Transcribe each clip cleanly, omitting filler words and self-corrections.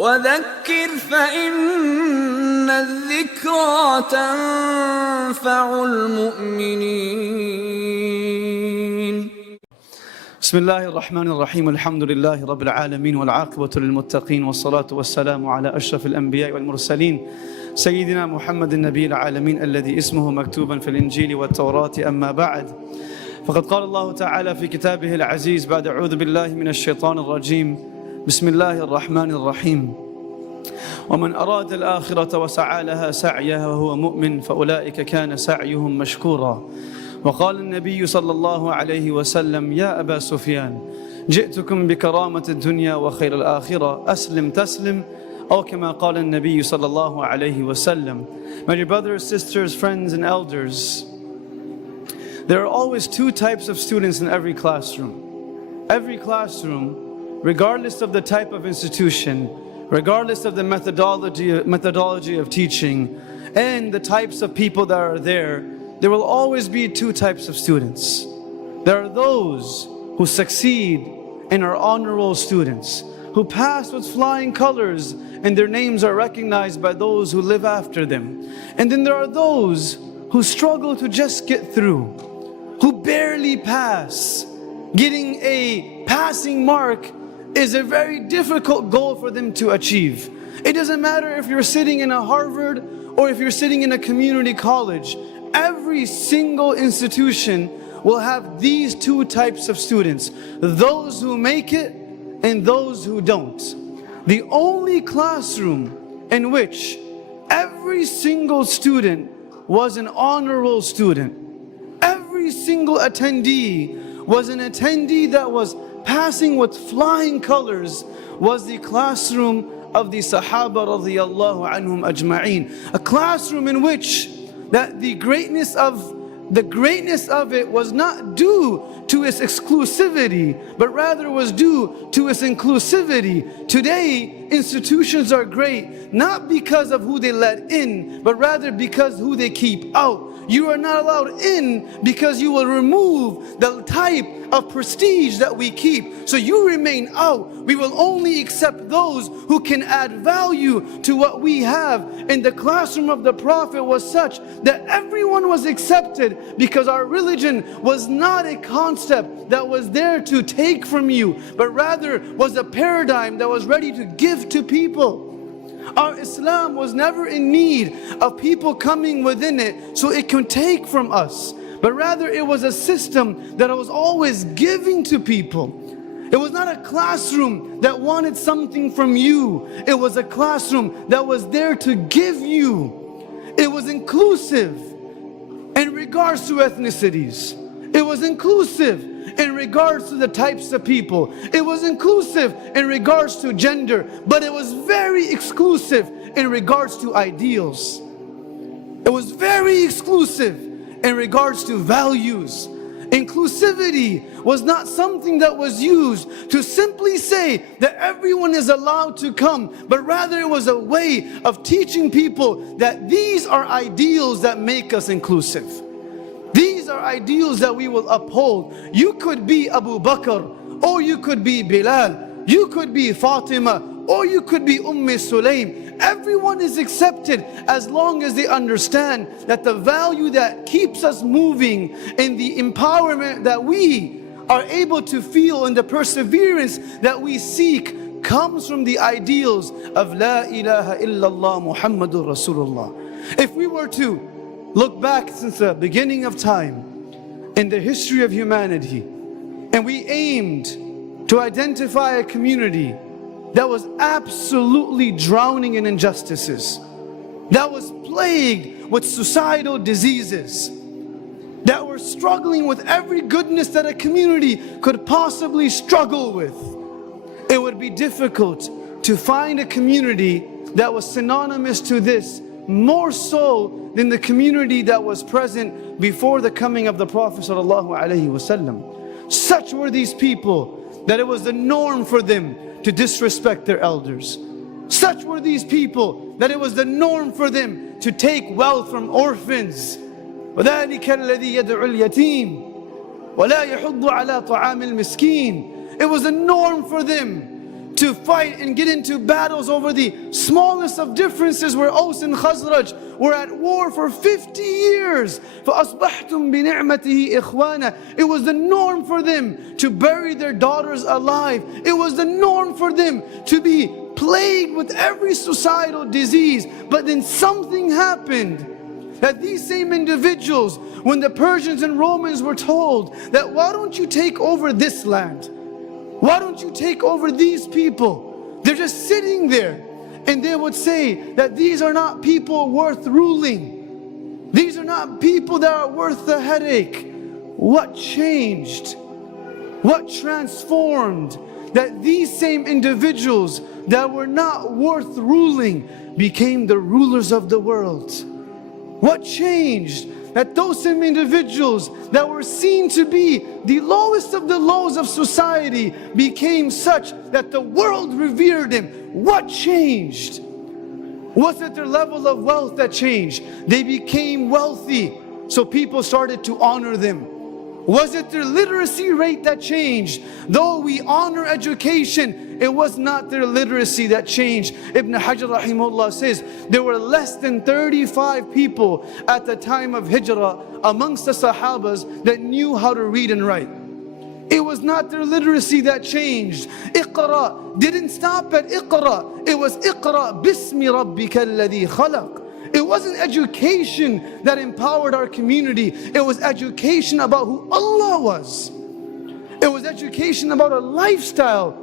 وذكر فإن الذكرى تنفع المؤمنين. بسم الله الرحمن الرحيم. الحمد لله رب العالمين والعاقبة للمتقين والصلاة والسلام على أشرف الأنبياء والمرسلين سيدنا محمد النبي العالمين الذي اسمه مكتوبا في الإنجيل والتوراة. أما بعد، فقد قال الله تعالى في كتابه العزيز بعد أعوذ بالله من الشيطان الرجيم بسم الله الرحمن الرحيم: ومن أراد الآخرة وسعى لها سعيها وهو مؤمن فأولئك كان سعيهم مشكورا. وقال النبي صلى الله عليه وسلم: يا أبا سفيان، جئتكم بكرامة الدنيا وخير الآخرة، أسلم تسلم، أو كما قال النبي صلى الله عليه وسلم. My dear brothers, sisters, friends and elders, there are always two types of students in every classroom. Every classroom, regardless of the type of institution, regardless of the methodology of teaching, and the types of people that are there will always be two types of students. There are those who succeed and are honor roll students, who pass with flying colors and their names are recognized by those who live after them. And then there are those who struggle to just get through, who barely pass. Getting a passing mark is a very difficult goal for them to achieve. It doesn't matter if you're sitting in a Harvard or if you're sitting in a community college. Every single institution will have these two types of students: those who make it and those who don't. The only classroom in which every single student was an honor roll student, every single attendee was an attendee that was passing with flying colors, was the classroom of the Sahaba radiyallahu anhum ajma'een. A classroom in which that the greatness of it was not due to its exclusivity, but rather was due to its inclusivity. Today, institutions are great not because of who they let in, but rather because who they keep out. You are not allowed in because you will remove the type of prestige that we keep. So you remain out. We will only accept those who can add value to what we have. And the classroom of the Prophet was such that everyone was accepted, because our religion was not a concept that was there to take from you, but rather was a paradigm that was ready to give to people. Our Islam was never in need of people coming within it so it can take from us, but rather it was a system that was always giving to people. It was not a classroom that wanted something from you. It was a classroom that was there to give you. It was inclusive in regards to ethnicities. It was inclusive in regards to the types of people. It was inclusive in regards to gender, but it was very exclusive in regards to ideals. It was very exclusive in regards to values. Inclusivity was not something that was used to simply say that everyone is allowed to come, but rather it was a way of teaching people that these are ideals that make us inclusive. These are ideals that we will uphold. You could be Abu Bakr, or you could be Bilal, you could be Fatima, or you could be Sulaim. Everyone is accepted as long as they understand that the value that keeps us moving and the empowerment that we are able to feel and the perseverance that we seek comes from the ideals of La ilaha illallah Muhammadur Rasulullah. If we were to look back since the beginning of time in the history of humanity, and we aimed to identify a community that was absolutely drowning in injustices, that was plagued with societal diseases, that were struggling with every goodness that a community could possibly struggle with, it would be difficult to find a community that was synonymous to this, more so than the community that was present before the coming of the Prophet ﷺ. Such were these people that it was the norm for them to disrespect their elders. Such were these people that it was the norm for them to take wealth from orphans. وَذَلِكَ الَّذِي يَدْعُ الْيَتِيمِ وَلَا يَحُضُّ عَلَى طَعَامِ الْمِسْكِينِ. It was a norm for them to fight and get into battles over the smallest of differences, where Aus and Khazraj were at war for 50 years. فَأَصْبَحْتُمْ بِنِعْمَتِهِ إِخْوَانًا. It was the norm for them to bury their daughters alive. It was the norm for them to be plagued with every societal disease. But then something happened, that these same individuals, when the Persians and Romans were told that, why don't you take over this land? Why don't you take over these people? They're just sitting there. And they would say that these are not people worth ruling. These are not people that are worth the headache. What changed? What transformed? That these same individuals that were not worth ruling became the rulers of the world. What changed? That those same individuals that were seen to be the lowest of the lows of society became such that the world revered them. What changed? Was it their level of wealth that changed? They became wealthy, so people started to honor them. Was it their literacy rate that changed? Though we honor education, it was not their literacy that changed. Ibn Hajar rahimahullah says there were less than 35 people at the time of Hijrah amongst the Sahabas that knew how to read and write. It was not their literacy that changed. Iqra didn't stop at Iqra. It was Iqra bismi rabbika alladhi khalaq. It wasn't education that empowered our community. It was education about who Allah was. It was education about a lifestyle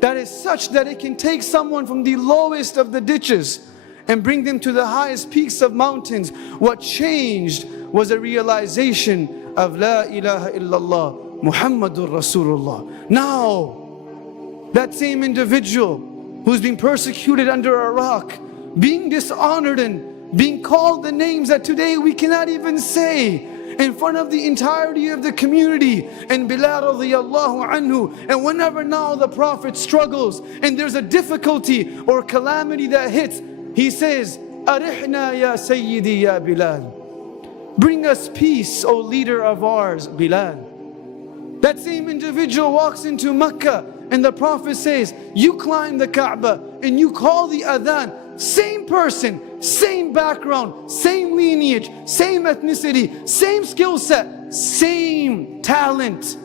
that is such that it can take someone from the lowest of the ditches and bring them to the highest peaks of mountains. What changed was a realization of La ilaha illallah Muhammadur Rasulullah. Now, that same individual who's been persecuted under Iraq, being dishonored and being called the names that today we cannot even say in front of the entirety of the community, and Bilal radiyallahu anhu, and whenever now the Prophet struggles and there's a difficulty or calamity that hits, he says, Arihna ya Sayyidi ya Bilal. Bring us peace, O leader of ours, Bilal. That same individual walks into Mecca and the Prophet says, you climb the Kaaba and you call the adhan. Same person, same background, same lineage, same ethnicity, same skill set, same talent.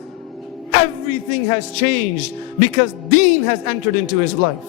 Everything has changed because deen has entered into his life.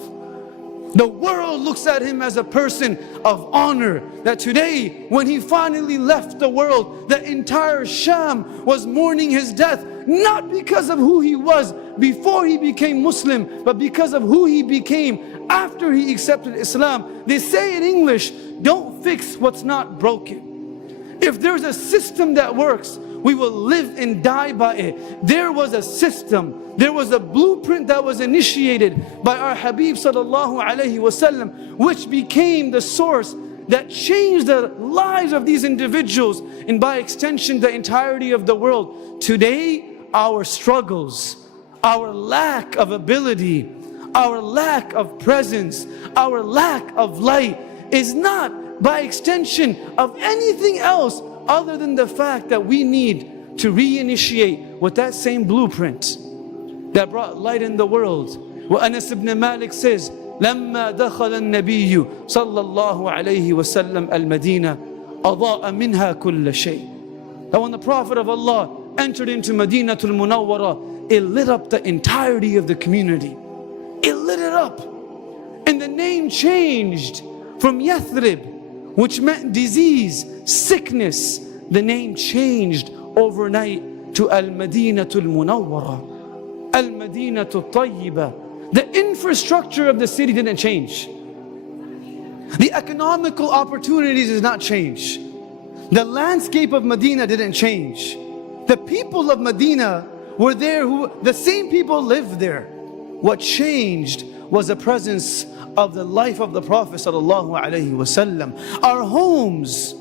The world looks at him as a person of honor. That today, when he finally left the world, the entire Sham was mourning his death, not because of who he was before he became Muslim, but because of who he became after he accepted Islam. They say in English, don't fix what's not broken. If there's a system that works, we will live and die by it. There was a system, there was a blueprint that was initiated by our Habib sallallahu alaihi wasallam, which became the source that changed the lives of these individuals, and by extension the entirety of the world. Today, our struggles, our lack of ability, our lack of presence, our lack of light is not by extension of anything else other than the fact that we need to reinitiate with that same blueprint that brought light in the world. Anas ibn Malik says, لما دخل النبي صلى الله عليه وسلم المدينة أضاء منها كل شيء. That when the Prophet of Allah entered into Madinatul Munawwara, it lit up the entirety of the community. It lit it up. And the name changed from Yathrib, which meant disease, sickness. The name changed overnight to Al-Madinatul Munawwara, Al-Madinatul Tayyiba. The infrastructure of the city didn't change. The economical opportunities did not change. The landscape of Medina didn't change. The people of Medina were there, the same people lived there. What changed was the presence of the life of the Prophet sallallahu alaihi wasallam. Our homes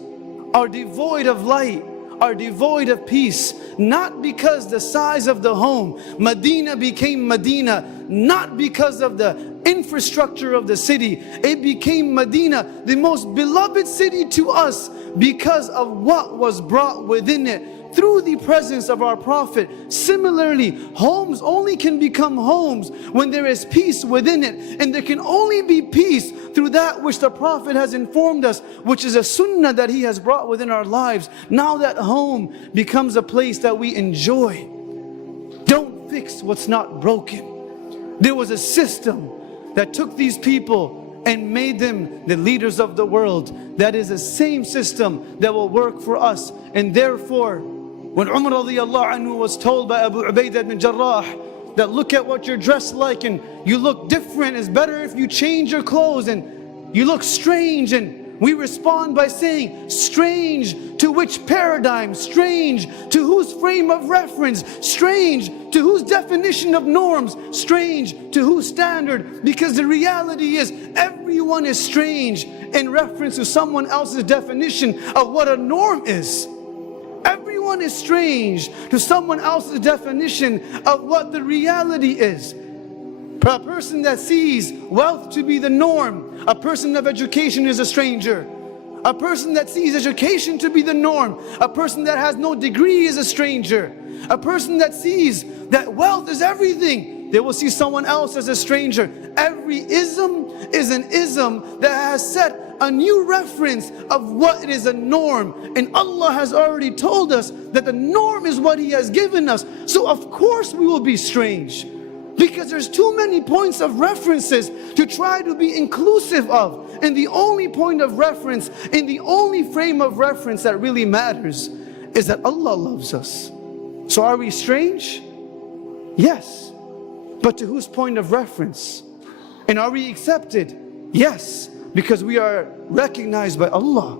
are devoid of light, are devoid of peace, not because the size of the home. Medina became Medina not because of the infrastructure of the city. It became Medina, the most beloved city to us, because of what was brought within it through the presence of our Prophet. Similarly, homes only can become homes when there is peace within it. And there can only be peace through that which the Prophet has informed us, which is a sunnah that he has brought within our lives. Now that home becomes a place that we enjoy. Don't fix what's not broken. There was a system that took these people and made them the leaders of the world. That is the same system that will work for us. And therefore, when Umar radiallahu anhu was told by Abu Ubaidah ibn Jarrah that look at what you're dressed like and you look different, it's better if you change your clothes and you look strange, and we respond by saying, strange to which paradigm? Strange to whose frame of reference? Strange to whose definition of norms? Strange to whose standard? Because the reality is everyone is strange in reference to someone else's definition of what a norm is. Everyone is strange to someone else's definition of what the reality is. For a person that sees wealth to be the norm, a person of education is a stranger. A person that sees education to be the norm, a person that has no degree is a stranger. A person that sees that wealth is everything, they will see someone else as a stranger. Every ism is an ism that has set a new reference of what is a norm. And Allah has already told us that the norm is what He has given us. So of course we will be strange. Because there's too many points of references to try to be inclusive of. And the only point of reference, and the only frame of reference that really matters is that Allah loves us. So are we strange? Yes. But to whose point of reference? And are we accepted? Yes. Because we are recognized by Allah.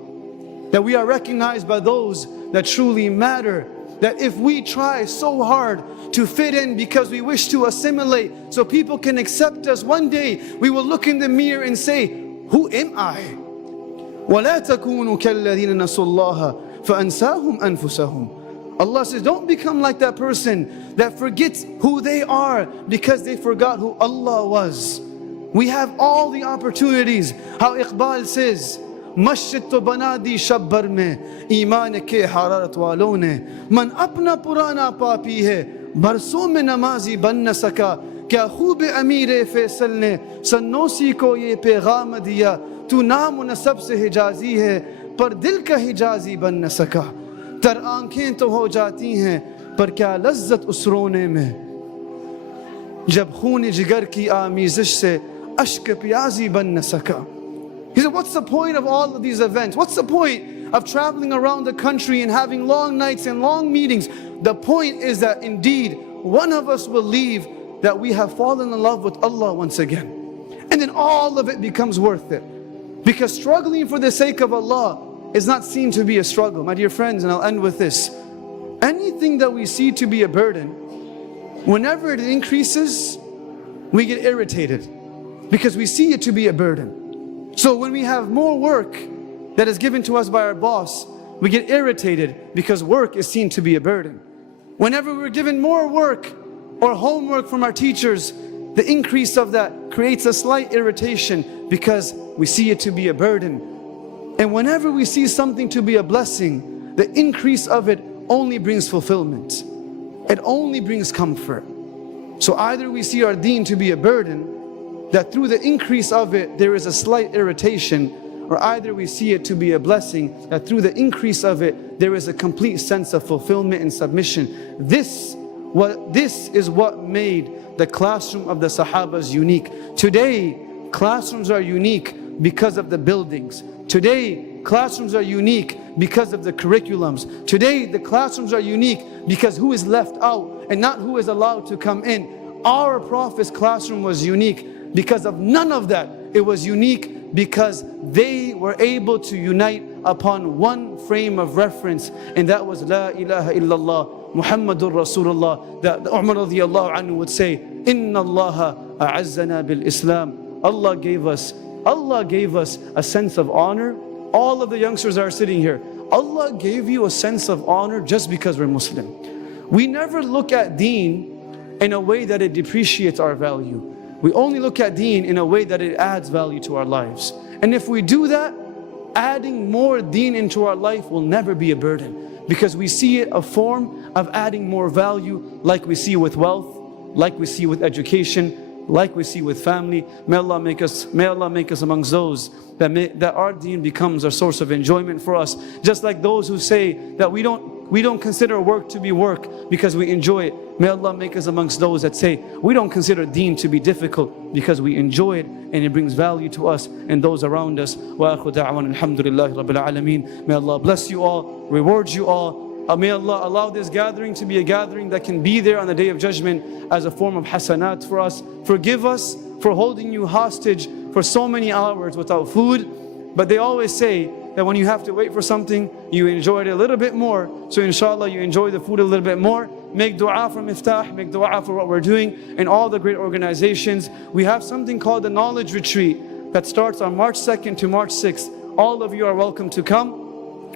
That we are recognized by those that truly matter. That if we try so hard to fit in because we wish to assimilate so people can accept us, one day we will look in the mirror and say, who am I? وَلَا تَكُونُوا كَالَّذِينَ نَسُوا اللَّهَ فَأَنْسَاهُمْ أَنفُسَهُمْ. Allah says, don't become like that person that forgets who they are because they forgot who Allah was. We have all the opportunities. How Iqbal says, मस्जिद तो बना दी शब्बर में ईमान के हरारत वालों ने मन अपना पुराना पापी है बरसों में नमाजी बन न सका क्या खूब अमीर फैसल ने सन्नोसी को ये पैगाम दिया तू नाम नसब से हिजाजी है पर दिल का हिजाजी बन न सका तर आंखें तो हो जाती हैं पर क्या लज्जत उस रोने में जब खून जिगर की आमीज़श से अश्क प्याजी बन न सका. He said, what's the point of all of these events? What's the point of traveling around the country and having long nights and long meetings? The point is that indeed, one of us will leave that we have fallen in love with Allah once again. And then all of it becomes worth it. Because struggling for the sake of Allah is not seen to be a struggle. My dear friends, and I'll end with this. Anything that we see to be a burden, whenever it increases, we get irritated. Because we see it to be a burden. So when we have more work that is given to us by our boss, we get irritated because work is seen to be a burden. Whenever we're given more work or homework from our teachers, the increase of that creates a slight irritation because we see it to be a burden. And whenever we see something to be a blessing, the increase of it only brings fulfillment. It only brings comfort. So either we see our deen to be a burden, that through the increase of it there is a slight irritation, or either we see it to be a blessing, that through the increase of it there is a complete sense of fulfillment and submission. This is what made the classroom of the Sahabas unique. Today, classrooms are unique because of the buildings. Today, classrooms are unique because of the curriculums. Today, the classrooms are unique because who is left out and not who is allowed to come in. Our Prophet's classroom was unique because of none of that. It was unique because they were able to unite upon one frame of reference, and that was La ilaha illallah Muhammadur Rasulullah. That Umar radiallahu anhu would say, Inna Allah a'azzana bil Islam. Allah gave us a sense of honor. All of the youngsters are sitting here. Allah gave you a sense of honor just because we're Muslim. We never look at deen in a way that it depreciates our value. We only look at deen in a way that it adds value to our lives. And if we do that, adding more deen into our life will never be a burden. because we see it a form of adding more value, like we see with wealth, like we see with education, like we see with family. May Allah make us amongst those that our deen becomes a source of enjoyment for us. Just like those who say that we don't consider work to be work because we enjoy it. May Allah make us amongst those that say we don't consider deen to be difficult because we enjoy it and it brings value to us and those around us. Wa akhu da'wan alhamdulillahi rabbil alameen. May Allah bless you all, reward you all. May Allah allow this gathering to be a gathering that can be there on the Day of Judgment as a form of hasanat for us. Forgive us for holding you hostage for so many hours without food. But they always say that when you have to wait for something, you enjoy it a little bit more. So inshallah, you enjoy the food a little bit more. Make dua for Miftah, make dua for what we're doing and all the great organizations. We have something called the Knowledge Retreat that starts on March 2nd to March 6th. All of you are welcome to come.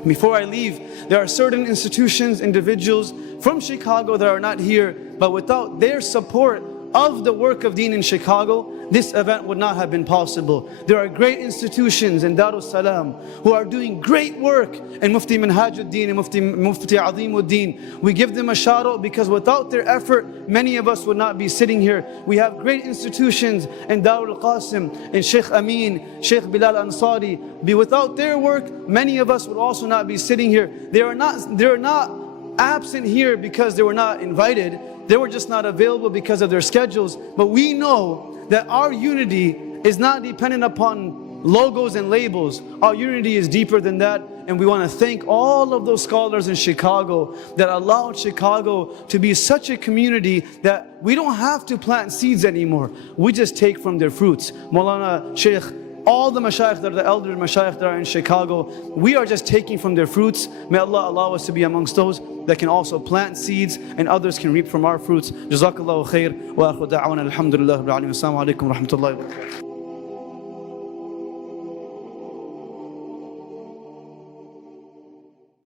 Before I leave, there are certain institutions, individuals from Chicago that are not here, but without their support of the work of deen in Chicago, this event would not have been possible. There are great institutions in Darus Salam who are doing great work, and Mufti Minhajuddin and Mufti Azimuddin. We give them a shout out because without their effort, many of us would not be sitting here. We have great institutions in Darul Qasim, in Sheikh Amin, Sheikh Bilal Ansari. Without their work, many of us would also not be sitting here. They are not absent here because they were not invited. They were just not available because of their schedules. But we know that our unity is not dependent upon logos and labels. Our unity is deeper than that. And we want to thank all of those scholars in Chicago that allowed Chicago to be such a community that we don't have to plant seeds anymore. We just take from their fruits. Maulana Sheikh, all the mashayikh that are the elder mashayikh that are in Chicago, we are just taking from their fruits. May Allah allow us to be amongst those that can also plant seeds and others can reap from our fruits. Jazakallahu khair wa akhu da'wana alhamdulillah rabbil alamin. Assalamu alaikum wa rahmatullahi wa barakatuh.